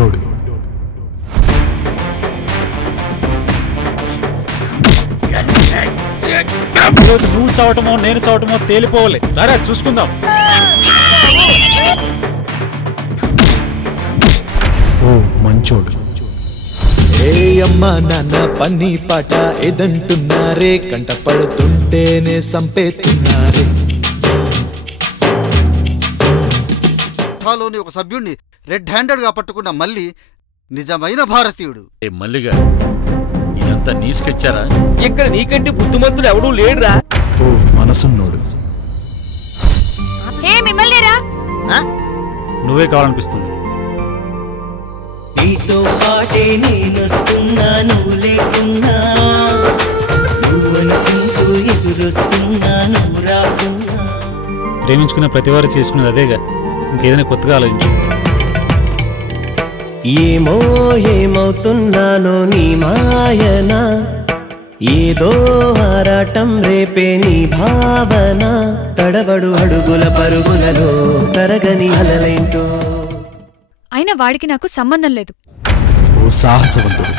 మొండోడు. ఈరోజు నువ్వు చావటమో నేను చావటమో తేలిపోవాలి. రారా చూసుకుందాం. ఓ మంచోడు. ఏ అమ్మ నాన్న పని పాట ఏదంటున్నారే, కంట పడుతుంటేనే సంపేతున్నారే. లోని ఒక సభ్యుణ్ణి రెడ్ హ్యాండెడ్ గా పట్టుకున్న మళ్ళీ నిజమైన భారతీయుడు. మల్లిగా ఇదంతా నీ స్కెచ్చారా? ఇక్కడ నీకంటే బుద్ధిమంతుడు ఎవడూ లేడురా. ఓ మనసున్నోడు. నువ్వే కావాలనిపిస్తుంది. నీతో పాటే నేనొస్తున్నా, నువ్వు లేకున్నా, నువ్వనుకుంటూ ఎదురొస్తున్నా, నువ్వు రాకున్నా. ప్రేమించుకున్న ప్రతివారు చేసుకున్నది అదేగా, ఇంకేదైనా కొత్తగా ఆలోచించు. ఏమో ఏమవుతున్నానో నీ మాయన, ఏదో ఆరాటం రేపే నీ భావన, తడబడు అడుగుల పరుగులలో తరగని అలలేంటో. అయినా వాడికి నాకు సంబంధం లేదు. ఓ సాహసవంతుడు.